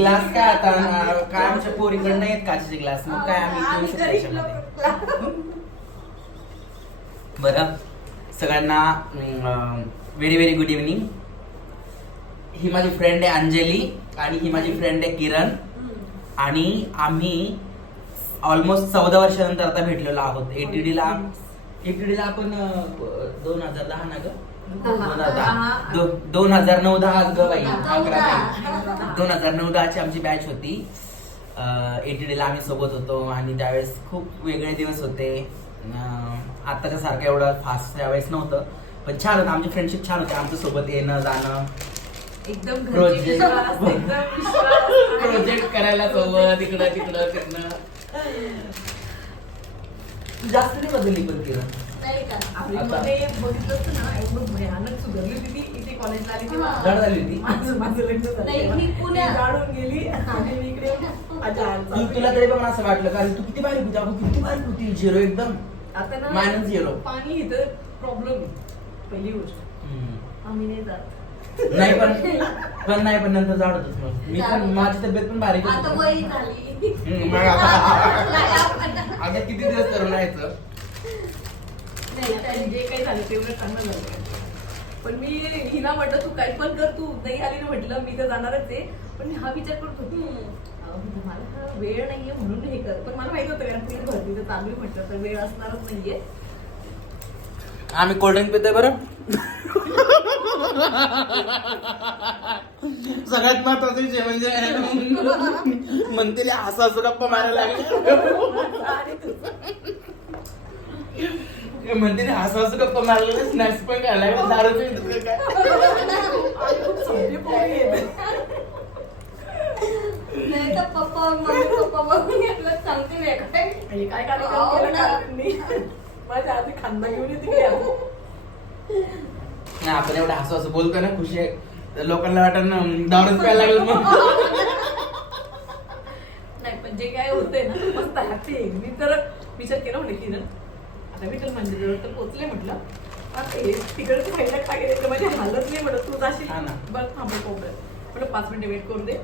Glass काय आता काय आमच्या पोरीकडे नाहीत काचेचे ग्लास मग काय आम्ही पिऊ शकतो. बरं. सगळ्यांना व्हेरी व्हेरी गुड इव्हनिंग ही माझी फ्रेंड आहे अंजली आणि ही माझी फ्रेंड आहे किरण. आणि आम्ही ऑलमोस्ट चौदा वर्षानंतर आता भेटलेलो आहोत. एटीडी ला एटीडी ला आपण दोन हजार दहा ना ग? दोन हजार दहा. दोन हजार नऊ दहा ग बाई अकरा बाई दोन हजार नऊ दहाची आमची बॅच होती. एटीडी ला आम्ही सोबत होतो आणि त्यावेळेस खूप वेगळे दिवस होते. अं, आताच्या सारखं एवढं फास्ट त्यावेळेस नव्हतं पण छान होतं. आमची फ्रेंडशिप छान होती. आमच्यासोबत येणं जाणं. एकदम. प्रोजेक्ट करायला सोबत इकडं तिकडं तिकडं जास्त नाही बदलली पण आपल्यामध्ये बघितलं ना एवढं भयानक सुधारली होती ती जड झाली होती. माझं माझं लग्न झालं नाही, तेव्हा. ही पुण्यात. ती जाणून गेली. आणि मी इकडे माझ्या आजचा- तू तुला तरी पण असं वाटलं का? तू किती बारीक होती? अगं किती बारीक होती? झिरो एकदम. आता ना Minus zero. पाणी इथं प्रॉब्लेम पहिली गोष्ट. आम्ही नाही जात. नाही पण पण नाही पण नंतर जाड होतच मग. मी पण माझी तब्येत पण बारीक आता वय झाली. किती दिवस करून राहायचं नाही जे काही झालं तेवढं चांगलं झालं. पण मी हिला म्हटलं तू काही पण कर तू नाही आली ना म्हटलं मी तर जाणारच आहे. पण मी हा विचार करत होती मला हा वेळ नाहीये म्हणून हे कर. पण मला माहीत होतं कारण तुला भरती तर चांगली म्हटलं तर वेळ असणारच नाहीये. आम्ही कोल्ड्रिंक पितोय बरं? सगळ्यात महत्वाचं विषय म्हणजे म्हणते हसा हसू गप्पा मारायला लागले आणि तुझं म्हणते हसा हसू गप्पा स्नॅक्स पण खायला काय. नाही तर पप्पा मम्मी पप्पा बघून घेतलं सांगते नाही काय? आणि काय कार्यक्रम केला का मी? माझ्या आधी खांदा घेऊन येते की आता. नाही आपण एवढं हसू हसू बोलतो ना खुशी आहे. तर लोकांना वाटत ना दारूच प्यायला लागलं मग नाही पण जे काय होतंय ना मस्त हॅपी आहे. मी तर विचार केला म्हटलं की ना आता विठ्ठल मंदिरावर तर पोचले म्हटलं. तिकडचं खायला काय गेले तर माझी हालत नाही म्हटलं तू जाशील? ना. बरं थांबू कोपऱ्यात म्हटलं पाच मिनिटं वेट करू दे.